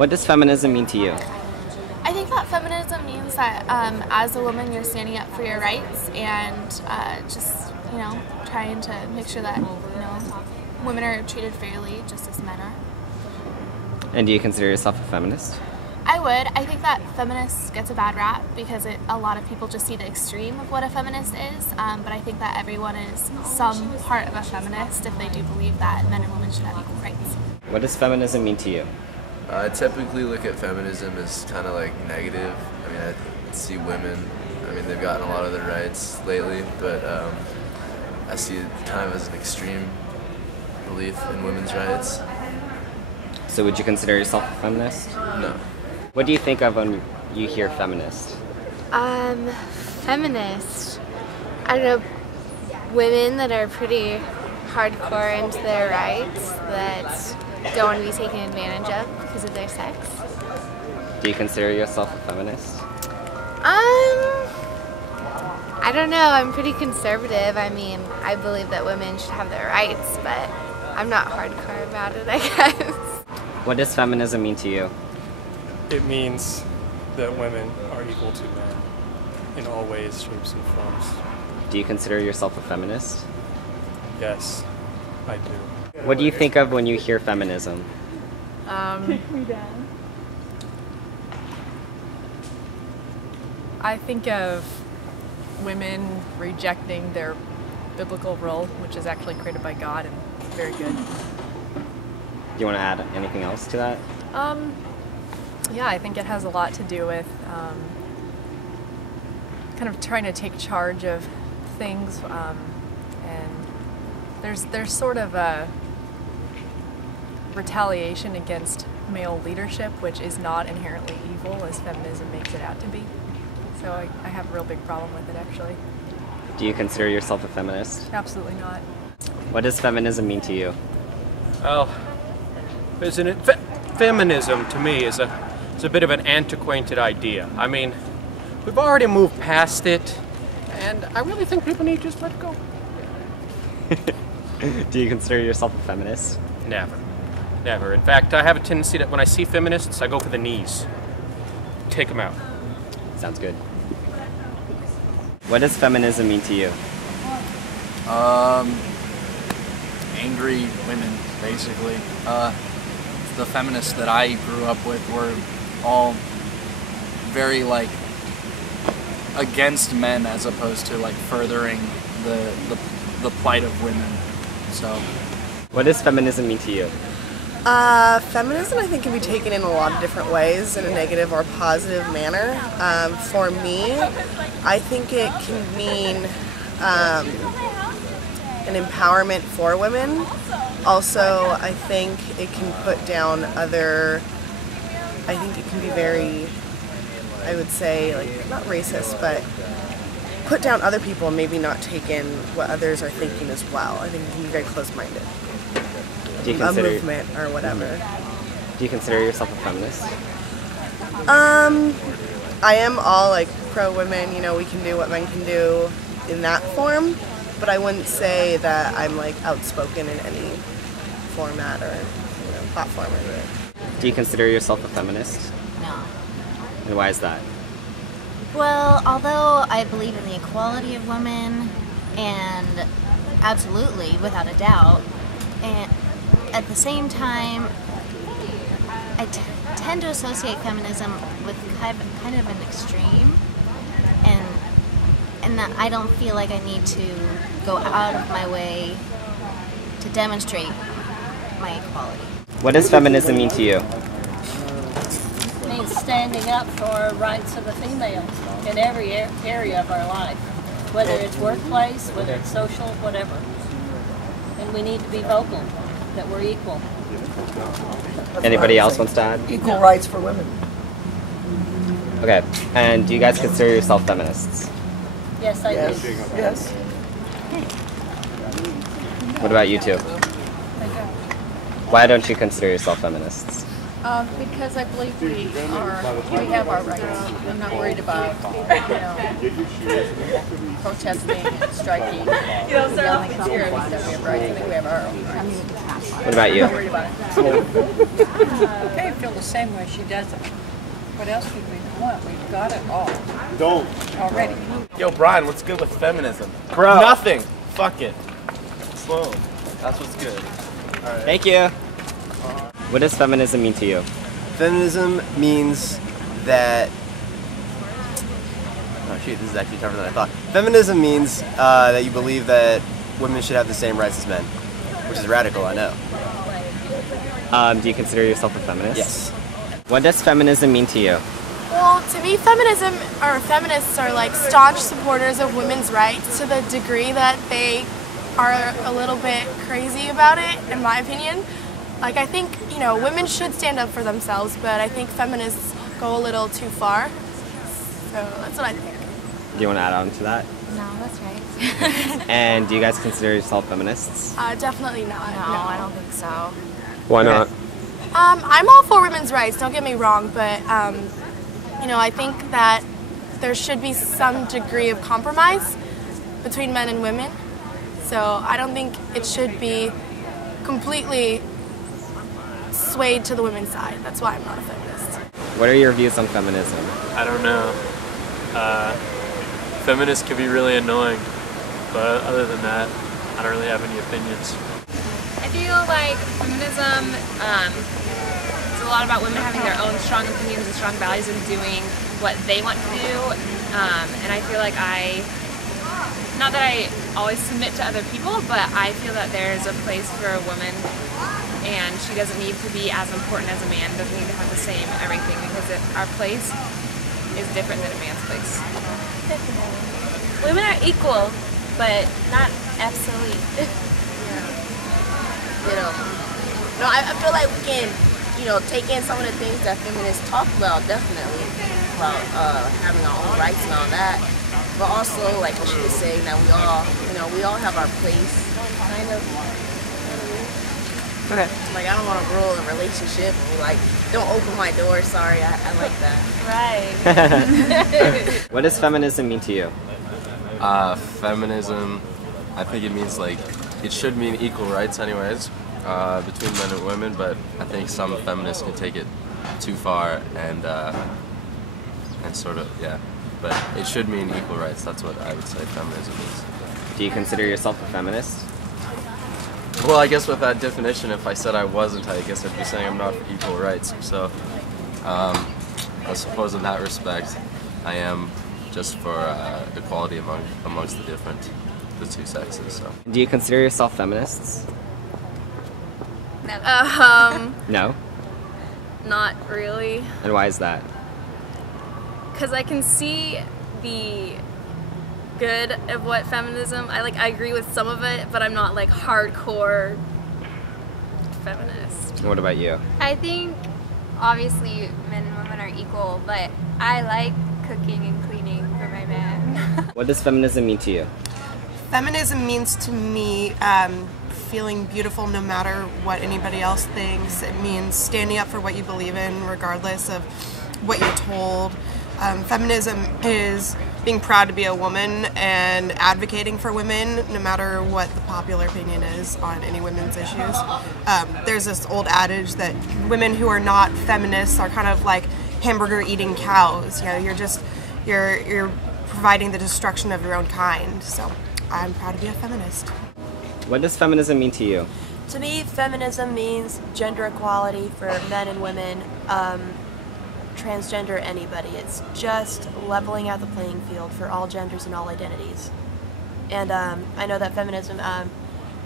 What does feminism mean to you? I think that feminism means that as a woman you're standing up for your rights and just, trying to make sure that, women are treated fairly just as men are. And do you consider yourself a feminist? I would. I think that feminist gets a bad rap because a lot of people just see the extreme of what a feminist is, but I think that everyone is some part of a feminist if they do believe that men and women should have equal rights. What does feminism mean to you? I typically look at feminism as kind of like negative. I mean, I see women, they've gotten a lot of their rights lately, but I see it kind of as an extreme belief in women's rights. So would you consider yourself a feminist? No. What do you think of when you hear feminist? Feminist. I don't know, women that are pretty hardcore into their rights, that don't want to be taken advantage of because of their sex. Do you consider yourself a feminist? I don't know, I'm pretty conservative. I believe that women should have their rights, but I'm not hardcore about it, I guess. What does feminism mean to you? It means that women are equal to men in all ways, shapes, and forms. Do you consider yourself a feminist? Yes, I do. What do you think of when you hear feminism? I think of women rejecting their biblical role, which is actually created by God and very good. Do you want to add anything else to that? Yeah, I think it has a lot to do with kind of trying to take charge of things, and there's sort of a retaliation against male leadership, which is not inherently evil as feminism makes it out to be. So I have a real big problem with it, actually. Do you consider yourself a feminist? Absolutely not. What does feminism mean to you? Well, isn't it? Feminism to me is a bit of an antiquated idea. We've already moved past it, and I really think people need to just let it go. Do you consider yourself a feminist? Never. Never. In fact, I have a tendency that when I see feminists, I go for the knees. Take them out. Sounds good. What does feminism mean to you? Angry women, basically. The feminists that I grew up with were all very, against men as opposed to, furthering the plight of women, so. What does feminism mean to you? Feminism, I think, can be taken in a lot of different ways, in a negative or positive manner. For me, I think it can mean an empowerment for women. Also, I think it can put down I think it can be very, I would say, not racist, but put down other people and maybe not take in what others are thinking as well. I think it can be very close-minded. Do you consider a movement or whatever. Do you consider yourself a feminist? I am all pro-women, we can do what men can do in that form, but I wouldn't say that I'm outspoken in any format or platform or anything. Do you consider yourself a feminist? No. And why is that? Well, although I believe in the equality of women, and absolutely, without a doubt, and at the same time, I tend to associate feminism with kind of an extreme, and that I don't feel like I need to go out of my way to demonstrate my equality. What does feminism mean to you? It means standing up for rights of the female in every area of our life, whether it's workplace, whether it's social, whatever. And we need to be vocal that we're equal. Anybody else wants to add? Equal rights for women. Okay, and do you guys consider yourself feminists? Yes, I do. Yes. What about you two? Why don't you consider yourself feminists? Because I believe we have our rights. I'm not worried about, protesting and striking, yelling and screaming that we have rights. I think we have our own rights. What about you? Okay, I feel the same way she does it. What else do we want? We've got it all. Don't. Already. Yo, Brian, what's good with feminism? Bro. Nothing. Fuck it. Slow. That's what's good. All right. Thank you. What does feminism mean to you? Feminism means that... Oh shoot, this is actually tougher than I thought. Feminism means that you believe that women should have the same rights as men, which is radical, I know. Do you consider yourself a feminist? Yes. What does feminism mean to you? Well, to me, feminism or feminists are like staunch supporters of women's rights to the degree that they are a little bit crazy about it, in my opinion. Like, I think, you know, women should stand up for themselves, but I think feminists go a little too far. So that's what I think. Do you want to add on to that? No, that's right. And do you guys consider yourself feminists? Definitely not. No, I don't think so. Why not? I'm all for women's rights, don't get me wrong, but you know, I think that there should be some degree of compromise between men and women. So I don't think it should be completely swayed to the women's side. That's why I'm not a feminist. What are your views on feminism? I don't know. Feminists can be really annoying, but other than that, I don't really have any opinions. I feel like feminism is a lot about women having their own strong opinions and strong values and doing what they want to do. And I feel like not that I always submit to other people, but I feel that there's a place for a woman and she doesn't need to be as important as a man, doesn't need to have the same everything, because our place is different than a man's place. Women are equal, but not absolute. You know, no, I feel like we can, you know, take in some of the things that feminists talk about, definitely, about having our own rights and all that. But also, like what she was saying, that we all, you know, we all have our place, kind of. Okay. Like, I don't want to rule a relationship. Like, don't open my door. Sorry, I like that. Right. What does feminism mean to you? Feminism, I think it means like, it should mean equal rights anyways, between men and women, but I think some feminists can take it too far and sort of, yeah. But it should mean equal rights, that's what I would say feminism is. Do you consider yourself a feminist? Well, I guess with that definition, if I said I wasn't, I guess I'd be saying I'm not for equal rights. So, I suppose in that respect, I am just for equality amongst the two sexes. So. Do you consider yourself feminists? No? Not really. And why is that? Because I can see the good of what feminism, I agree with some of it, but I'm not like hardcore feminist. What about you? I think obviously men and women are equal, but I like cooking and cleaning for my man. What does feminism mean to you? Feminism means to me feeling beautiful no matter what anybody else thinks. It means standing up for what you believe in regardless of what you're told. Feminism is being proud to be a woman and advocating for women no matter what the popular opinion is on any women's issues. There's this old adage that women who are not feminists are kind of like hamburger eating cows. You know, you're providing the destruction of your own kind. So I'm proud to be a feminist. What does feminism mean to you? To me, feminism means gender equality for men and women. Transgender anybody. It's just leveling out the playing field for all genders and all identities. And I know that feminism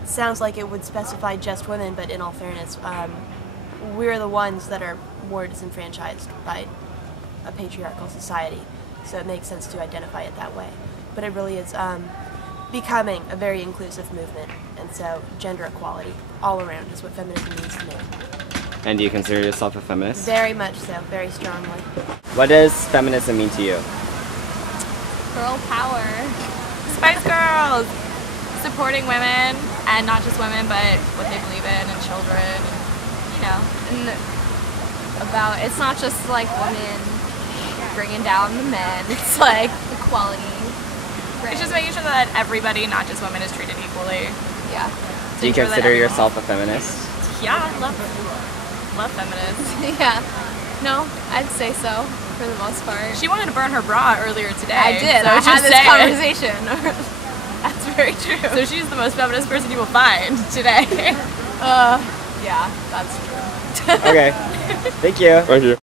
sounds like it would specify just women, but in all fairness, we're the ones that are more disenfranchised by a patriarchal society, so it makes sense to identify it that way. But it really is becoming a very inclusive movement, and so gender equality all around is what feminism means to me. And do you consider yourself a feminist? Very much so, very strongly. What does feminism mean to you? Girl power. Spice Girls! Supporting women, and not just women, but what they believe in, and children, and, you know. And it's not just like women bringing down the men, it's like equality. Right. It's just making sure that everybody, not just women, is treated equally. Yeah. Do you consider yourself a feminist? Yeah, I love feminists. Yeah. No, I'd say so for the most part. She wanted to burn her bra earlier today. I did. So I had this conversation. That's very true. So she's the most feminist person you will find today. Yeah, that's true. Okay. Thank you. Thank you.